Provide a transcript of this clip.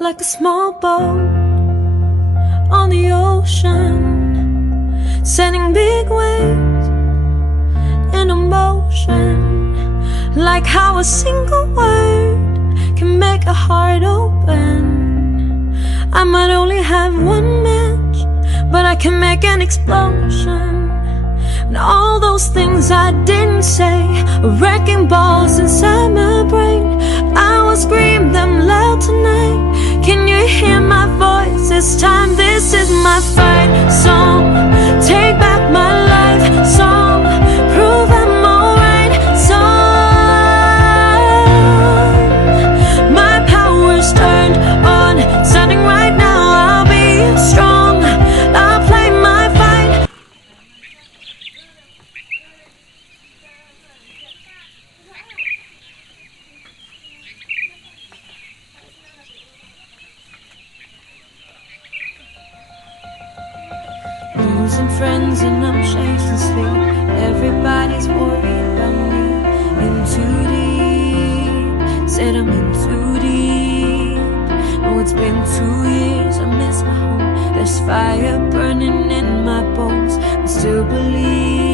like a small boat on the ocean, sending big waves into motion, like how a single word can make a heart open. I might only have one match, but I can make an explosion. And all those things I didn't say are wrecking balls inside my brain. I will scream them loud tonight. Can you hear my voice this time? This is my fight song. Take back my life song. Prove I'm alright song. My power's turned on. Starting right now, I'll be strong. I'll play my fight. Losing friends and I'm chasing sleep. Everybody's worried about me. In too deep, said I'm in too deep. Oh, it's been 2 years, I miss my home. There's fire burning in my bones, I still believe